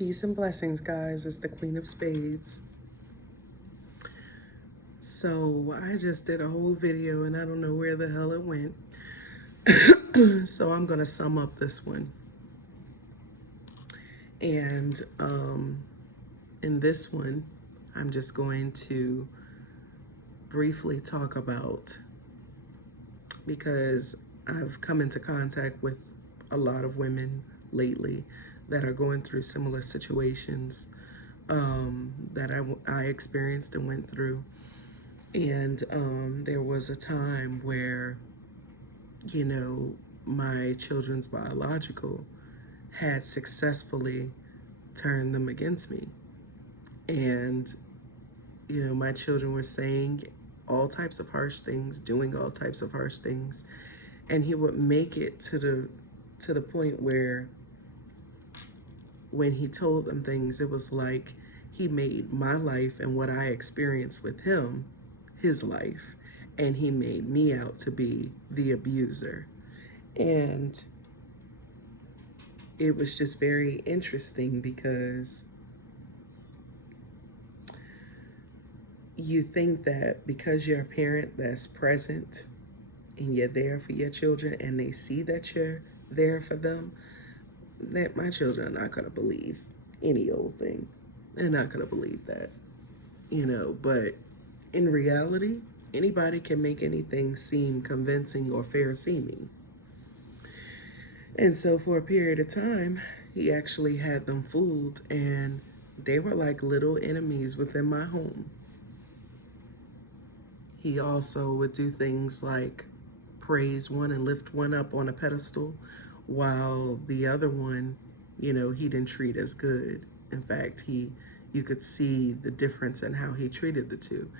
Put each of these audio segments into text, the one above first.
Peace and blessings, guys. It's the Queen of Spades. So I just did a whole video and I don't know where the hell it went. So I'm going to sum up this one. And in this one, I'm just going to briefly talk about, because I've come into contact with a lot of women lately that are going through similar situations that I experienced and went through. And there was a time where, you know, my children's biological had successfully turned them against me. And, you know, my children were saying all types of harsh things, doing all types of harsh things. And he would make it to the point where when he told them things, it was like he made my life and what I experienced with him his life, and he made me out to be the abuser. And it was just very interesting because you think that because you're a parent that's present and you're there for your children and they see that you're there for them, that my children are not going to believe any old thing. They're not going to believe that, you know. But in reality, anybody can make anything seem convincing or fair seeming. And so for a period of time, he actually had them fooled, and they were like little enemies within my home. He also would do things like praise one and lift one up on a pedestal, while the other one, you know, he didn't treat as good. In fact, you could see the difference in how he treated the two.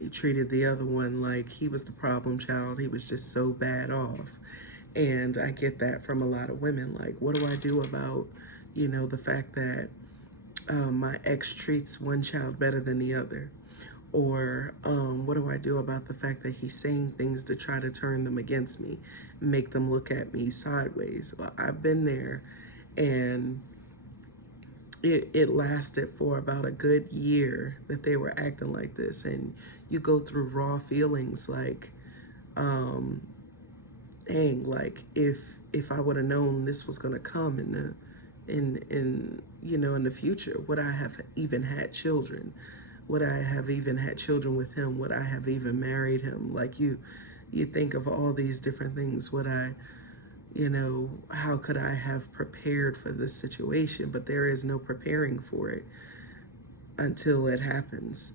He treated the other one like he was the problem child. He was just so bad off. And I get that from a lot of women. Like, what do I do about, you know, the fact that my ex treats one child better than the other? Or what do I do about the fact that he's saying things to try to turn them against me, make them look at me sideways? Well, I've been there, and it lasted for about a good year that they were acting like this. And you go through raw feelings like, dang, like if I would have known this was gonna come in you know, in the future, would I have even had children? Would I have even had children with him? Would I have even married him? Like you think of all these different things. Would I, you know, how could I have prepared for this situation? But there is no preparing for it until it happens.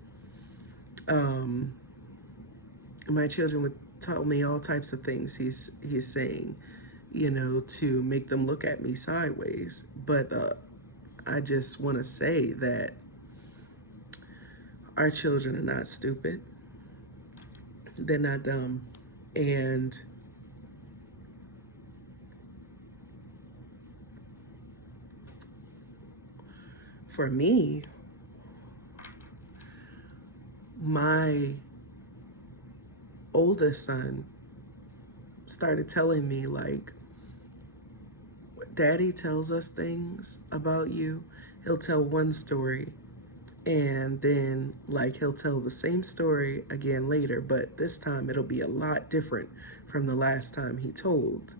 My children would tell me all types of things he's saying, you know, to make them look at me sideways. But I just want to say that our children are not stupid. They're not dumb. And for me, my oldest son started telling me, like, Daddy tells us things about you. He'll tell one story, and then like he'll tell the same story again later, but this time it'll be a lot different from the last time he told.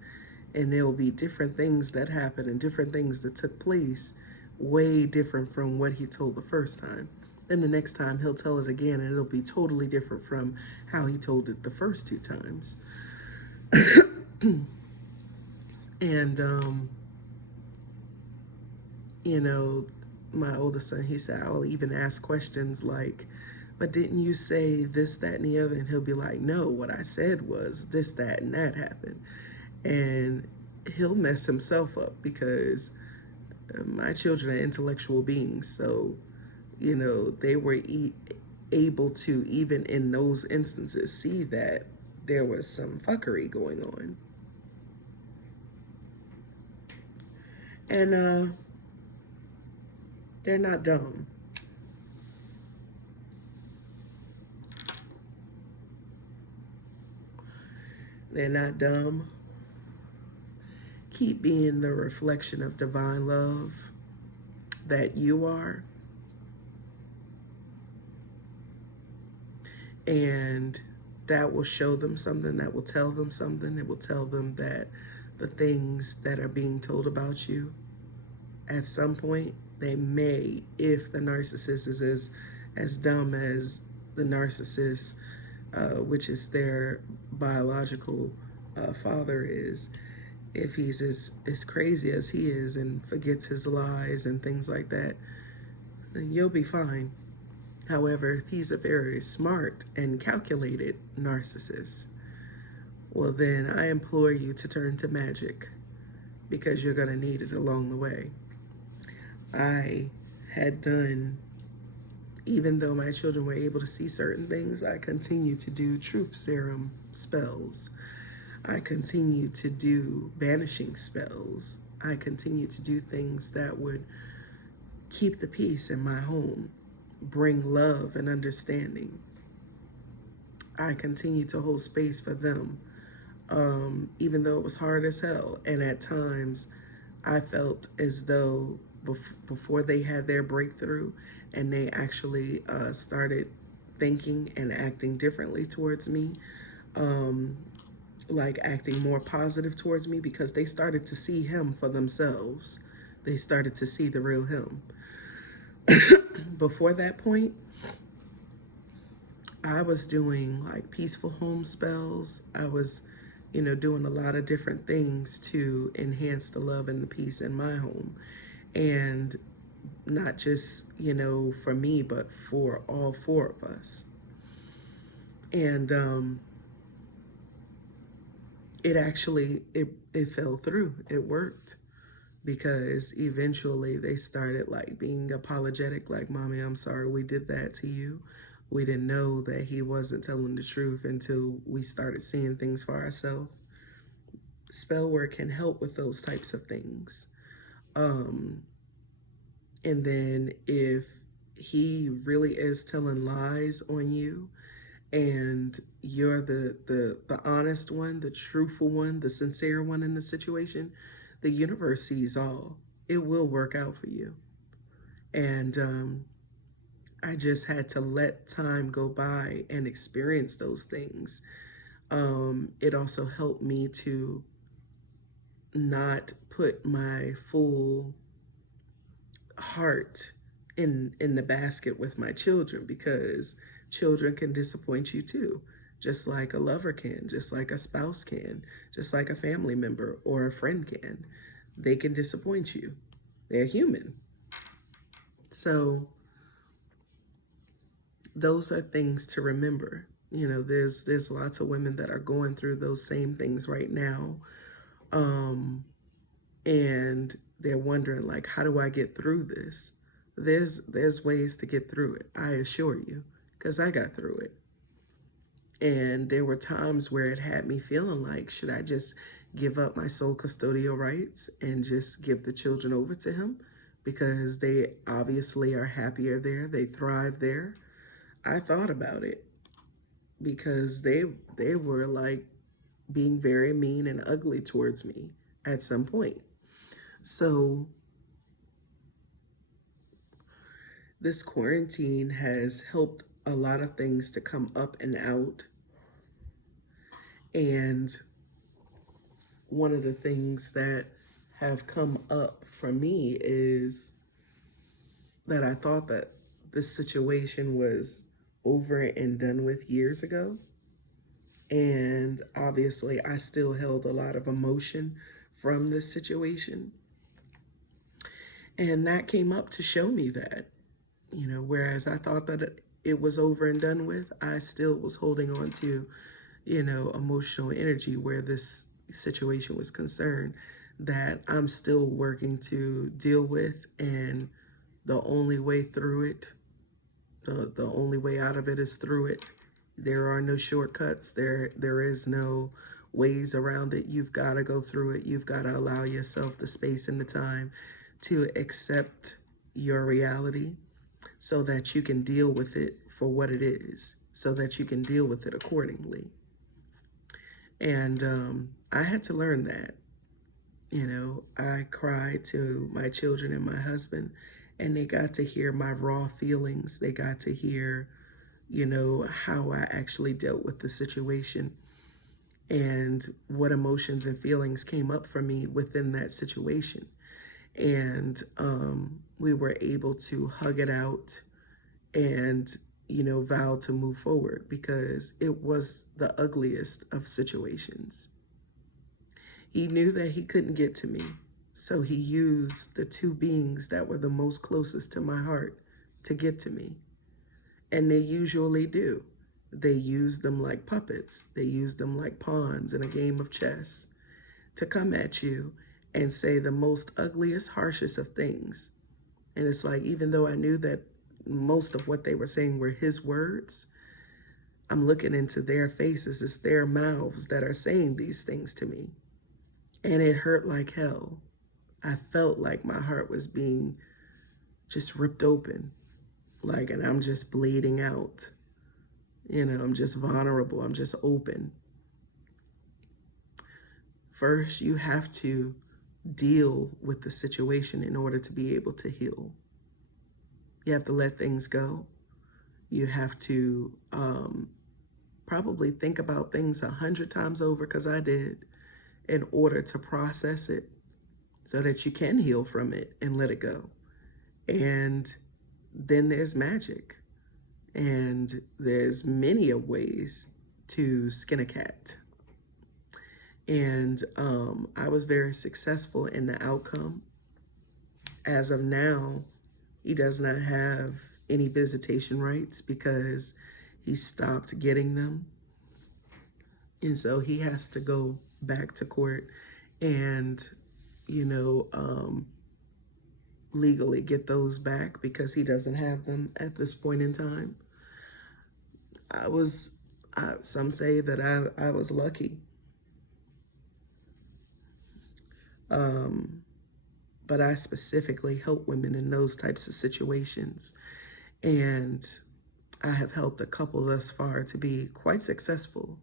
And there'll be different things that happened and different things that took place, way different from what he told the first time. Then the next time he'll tell it again, and it'll be totally different from how he told it the first two times. And you know, my oldest son, he said, I'll even ask questions like, but didn't you say this, that, and the other? And he'll be like, no, what I said was this, that, and that happened. And he'll mess himself up because my children are intellectual beings. So, you know, they were able to, even in those instances, see that there was some fuckery going on. And they're not dumb. They're not dumb. Keep being the reflection of divine love. that you are, and that will show them something, that will tell them something. It will tell them that the things that are being told about you, at some point, they may, if the narcissist is as dumb as the narcissist, which is their biological father, is, if he's as crazy as he is and forgets his lies and things like that, then you'll be fine. However, if he's a very smart and calculated narcissist, well, then I implore you to turn to magic, because you're going to need it along the way. I had done, even though my children were able to see certain things, I continued to do truth serum spells. I continued to do banishing spells. I continued to do things that would keep the peace in my home, bring love and understanding. I continued to hold space for them, even though it was hard as hell. And at times, I felt as though before they had their breakthrough and they actually started thinking and acting differently towards me, like acting more positive towards me, because they started to see him for themselves. They started to see the real him. Before that point, I was doing like peaceful home spells. I was, doing a lot of different things to enhance the love and the peace in my home. And not just, for me, but for all four of us. And it fell through. It worked, because eventually they started like being apologetic, like, "Mommy, I'm sorry we did that to you. We didn't know that he wasn't telling the truth until we started seeing things for ourselves." Spell work can help with those types of things. And then if he really is telling lies on you, and you're the honest one, the truthful one, the sincere one in the situation, the universe sees all. It will work out for you. And I just had to let time go by and experience those things. It also helped me to not put my full heart in the basket with my children, because children can disappoint you too, just like a lover can, just like a spouse can, just like a family member or a friend can. They can disappoint you. They're human. So those are things to remember. There's lots of women that are going through those same things right now. And they're wondering, like, how do I get through this? There's ways to get through it, I assure you, because I got through it. And there were times where it had me feeling like, should I just give up my sole custodial rights and just give the children over to him, because they obviously are happier there, they thrive there. I thought about it, because they were like being very mean and ugly towards me at some point. So this quarantine has helped a lot of things to come up and out. And one of the things that have come up for me is that I thought that this situation was over and done with years ago. And obviously, I still held a lot of emotion from this situation. And that came up to show me that, whereas I thought that it was over and done with, I still was holding on to, emotional energy where this situation was concerned, that I'm still working to deal with. And the only way through it, the only way out of it is through it. There are no shortcuts. There is no ways around it. You've got to go through it. You've got to allow yourself the space and the time to accept your reality, so that you can deal with it for what it is, so that you can deal with it accordingly. And I had to learn that. I cried to my children and my husband, And they got to hear my raw feelings. They got to hear, how I actually dealt with the situation and what emotions and feelings came up for me within that situation. And we were able to hug it out and, vow to move forward because it was the ugliest of situations. He knew that he couldn't get to me, so he used the two beings that were the most closest to my heart to get to me. And they usually do. They use them like puppets. They use them like pawns in a game of chess to come at you and say the most ugliest, harshest of things. And it's like, even though I knew that most of what they were saying were his words, I'm looking into their faces. It's their mouths that are saying these things to me. And it hurt like hell. I felt like my heart was being just ripped open. And I'm just bleeding out. I'm just vulnerable. I'm just open. First, you have to deal with the situation in order to be able to heal. You have to let things go. You have to probably think about things 100 times over, because I did, in order to process it so that you can heal from it and let it go. And then there's magic. And there's many of ways to skin a cat. And I was very successful in the outcome. As of now, he does not have any visitation rights because he stopped getting them. And so he has to go back to court and, legally get those back because he doesn't have them at this point in time. Some say that I was lucky. But I specifically help women in those types of situations. And I have helped a couple thus far to be quite successful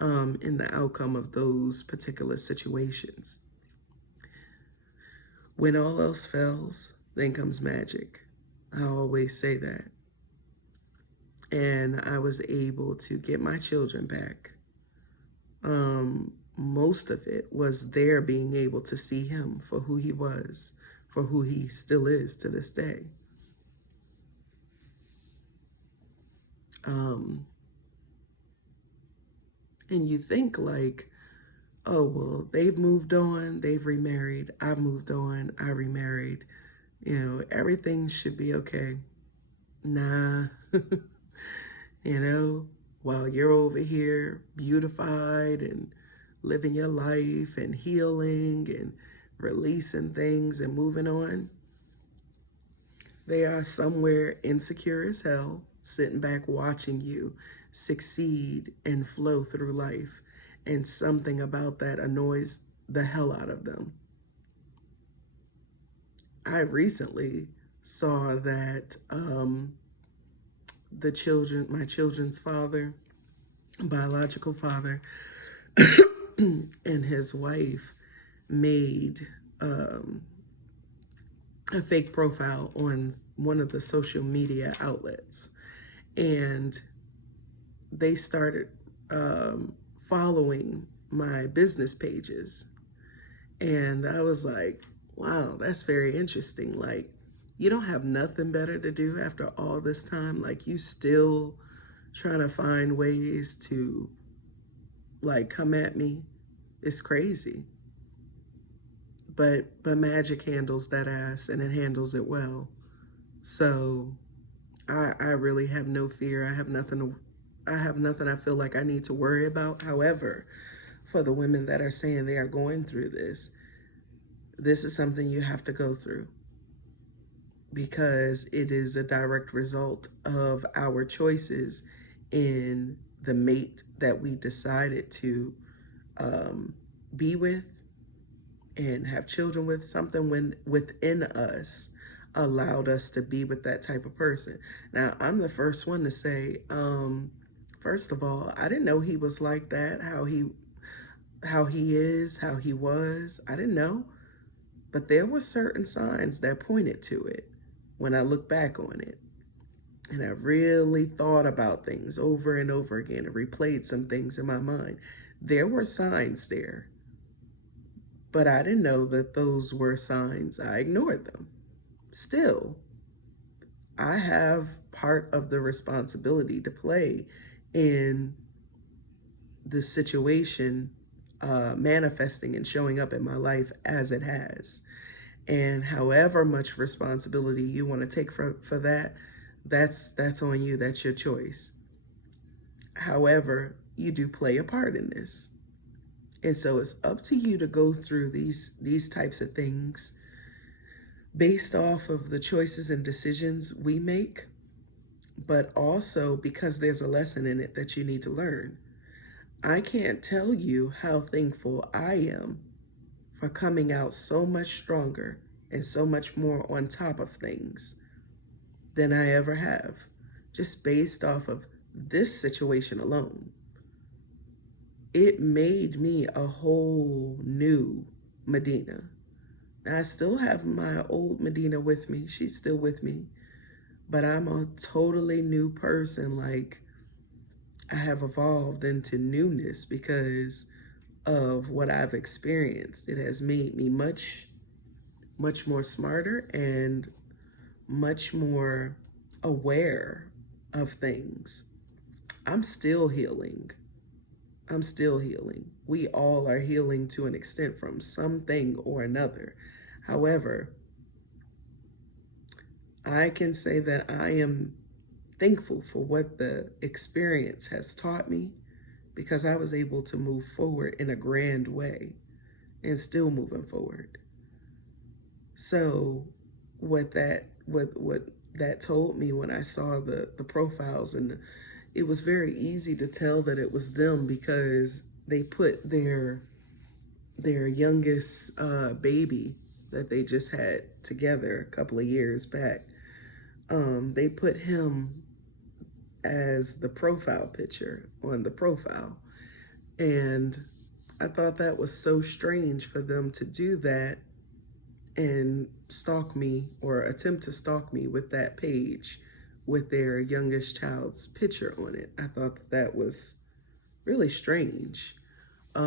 in the outcome of those particular situations. When all else fails, then comes magic. I always say that. And I was able to get my children back. Most of it was their being able to see him for who he was, for who he still is to this day. And you think like, oh, well, they've moved on, they've remarried, I've moved on, I remarried. Everything should be okay. Nah. While you're over here beautified and living your life and healing and releasing things and moving on, they are somewhere insecure as hell, sitting back watching you succeed and flow through life. And something about that annoys the hell out of them. I recently saw that my children's father, biological father, and his wife made a fake profile on one of the social media outlets. And they started following my business pages. And I was like, wow, that's very interesting. Like, you don't have nothing better to do after all this time? Like, you still trying to find ways to, come at me? It's crazy. But magic handles that ass, and it handles it well. So I really have no fear. I have nothing I feel like I need to worry about. However, for the women that are saying they are going through this is something you have to go through, because it is a direct result of our choices in the mate that we decided to be with and have children with. Something within us allowed us to be with that type of person. Now, I'm the first one to say, first of all, I didn't know he was like that, how he is, how he was. I didn't know. But there were certain signs that pointed to it. when I look back on it. And I really thought about things over and over again and replayed some things in my mind. There were signs there, but I didn't know that those were signs. I ignored them. Still, I have part of the responsibility to play in the situation manifesting and showing up in my life as it has. And however much responsibility you want to take for that, that's on you. That's your choice. However, you do play a part in this. And so it's up to you to go through these types of things based off of the choices and decisions we make, but also because there's a lesson in it that you need to learn. I can't tell you how thankful I am for coming out so much stronger and so much more on top of things than I ever have, just based off of this situation alone. It made me a whole new Medina. Now, I still have my old Medina with me. She's still with me. But I'm a totally new person. Like, I have evolved into newness because of what I've experienced. It has made me much more smarter and much more aware of things. I'm still healing. I'm still healing. We all are healing to an extent from something or another. However, I can say that I am thankful for what the experience has taught me because I was able to move forward in a grand way and still moving forward. So what that told me when I saw the profiles, and it was very easy to tell that it was them because they put their youngest baby that they just had together a couple of years back. They put him as the profile picture on the profile. And I thought that was so strange for them to do that and stalk me or attempt to stalk me with that page with their youngest child's picture on it. I thought that was really strange. But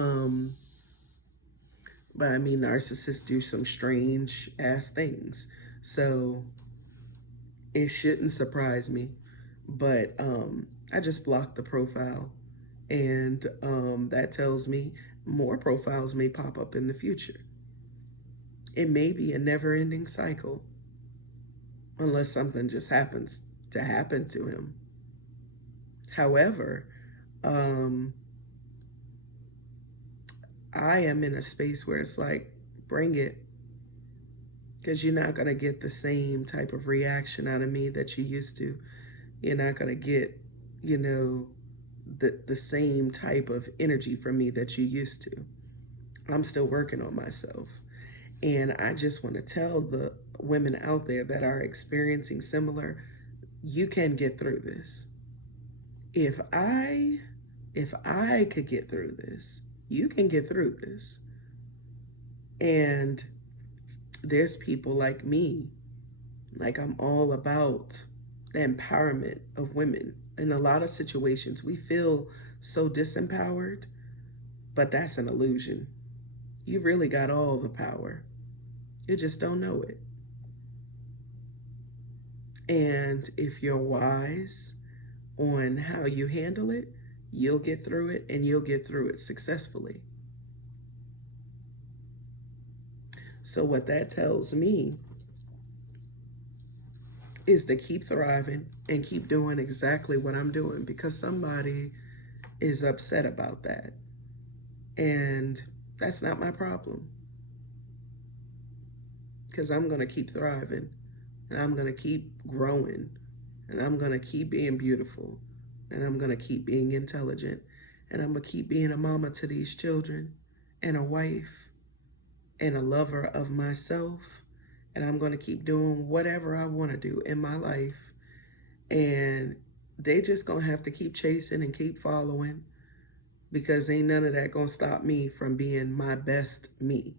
I mean, narcissists do some strange ass things. So it shouldn't surprise me. But I just blocked the profile. And that tells me more profiles may pop up in the future. It may be a never-ending cycle unless something just happens to happen to him. However, I am in a space where it's like, bring it, because you're not going to get the same type of reaction out of me that you used to. You're not going to get, the same type of energy from me that you used to. I'm still working on myself. And I just want to tell the women out there that are experiencing similar, you can get through this. If I could get through this, you can get through this. And there's people like me, like I'm all about the empowerment of women. In a lot of situations, we feel so disempowered, but that's an illusion. You really got all the power. You just don't know it. And if you're wise on how you handle it, you'll get through it, and you'll get through it successfully. So what that tells me is to keep thriving and keep doing exactly what I'm doing, because somebody is upset about that. And that's not my problem, because I'm going to keep thriving, and I'm going to keep growing, and I'm going to keep being beautiful, and I'm going to keep being intelligent, and I'm going to keep being a mama to these children, and a wife, and a lover of myself. And I'm going to keep doing whatever I want to do in my life. And they just going to have to keep chasing and keep following, because ain't none of that going to stop me from being my best me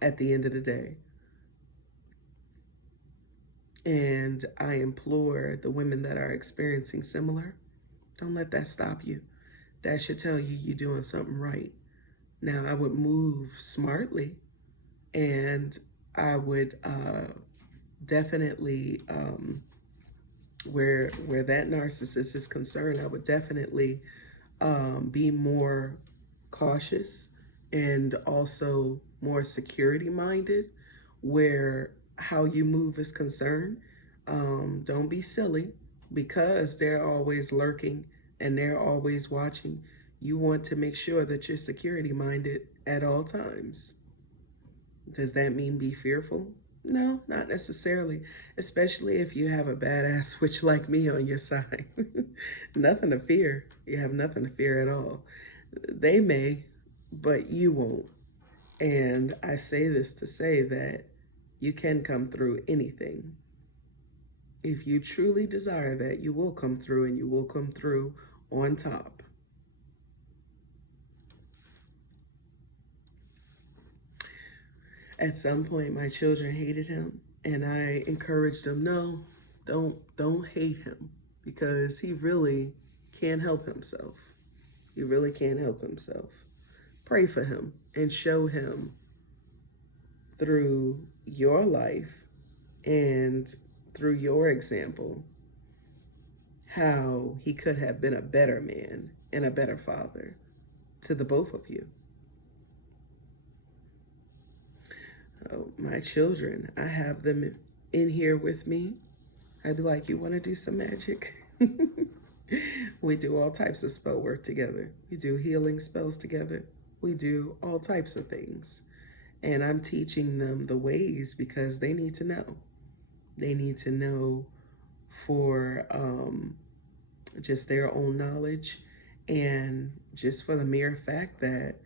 at the end of the day. And I implore the women that are experiencing similar, don't let that stop you. That should tell you you're doing something right. Now, I would move smartly, and I would definitely, where that narcissist is concerned, I would definitely be more cautious and also more security minded, where how you move is concerned. Don't be silly, because they're always lurking and they're always watching. You want to make sure that you're security minded at all times. Does that mean be fearful? No, not necessarily, especially if you have a badass witch like me on your side. Nothing to fear. You have nothing to fear at all. They may, but you won't. And I say this to say that you can come through anything. If you truly desire that, you will come through, and you will come through on top. At some point, my children hated him, and I encouraged them, no, don't hate him, because he really can't help himself. He really can't help himself. Pray for him and show him through your life and through your example how he could have been a better man and a better father to the both of you. Oh, my children, I have them in here with me. I'd be like, you want to do some magic? We do all types of spell work together. We do healing spells together. We do all types of things. And I'm teaching them the ways because they need to know. They need to know for just their own knowledge, and just for the mere fact that,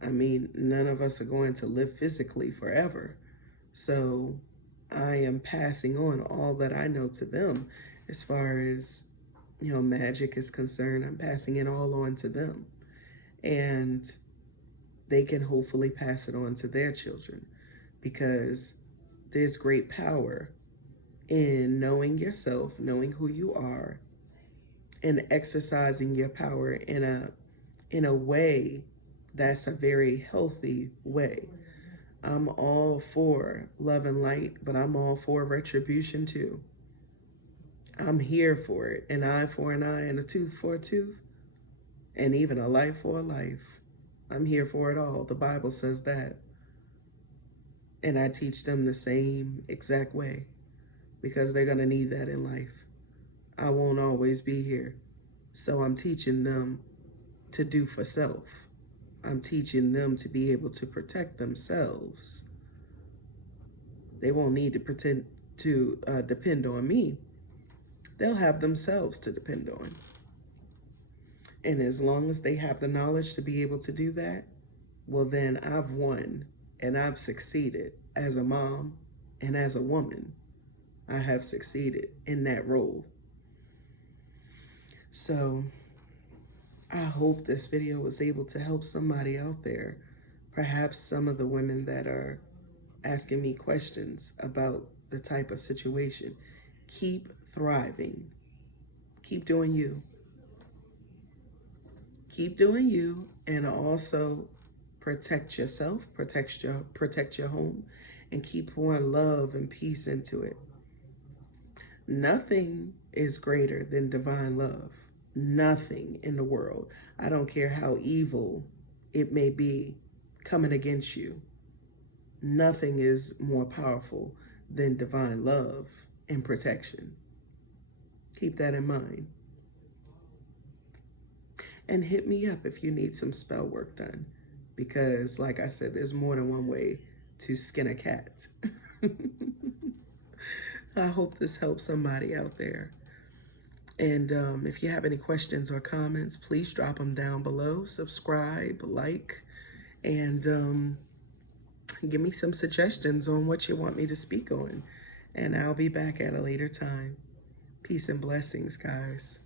I mean, none of us are going to live physically forever. So I am passing on all that I know to them as far as, magic is concerned. I'm passing it all on to them. And they can hopefully pass it on to their children, because there's great power in knowing yourself, knowing who you are, and exercising your power in a way that's a very healthy way. I'm all for love and light, but I'm all for retribution too. I'm here for it. An eye for an eye and a tooth for a tooth, and even a life for a life. I'm here for it all. The Bible says that. And I teach them the same exact way, because they're going to need that in life. I won't always be here. So I'm teaching them to do for self. I'm teaching them to be able to protect themselves. They won't need to pretend to depend on me. They'll have themselves to depend on. And as long as they have the knowledge to be able to do that, well, then I've won and I've succeeded as a mom and as a woman. I have succeeded in that role. So I hope this video was able to help somebody out there. Perhaps some of the women that are asking me questions about the type of situation. Keep thriving. Keep doing you. Keep doing you, and also protect yourself, protect your home, and keep pouring love and peace into it. Nothing is greater than divine love. Nothing in the world. I don't care how evil it may be coming against you. Nothing is more powerful than divine love and protection. Keep that in mind. And hit me up if you need some spell work done, because like I said, there's more than one way to skin a cat. I hope this helps somebody out there. And if you have any questions or comments, please drop them down below. Subscribe, like, and give me some suggestions on what you want me to speak on. And I'll be back at a later time. Peace and blessings, guys.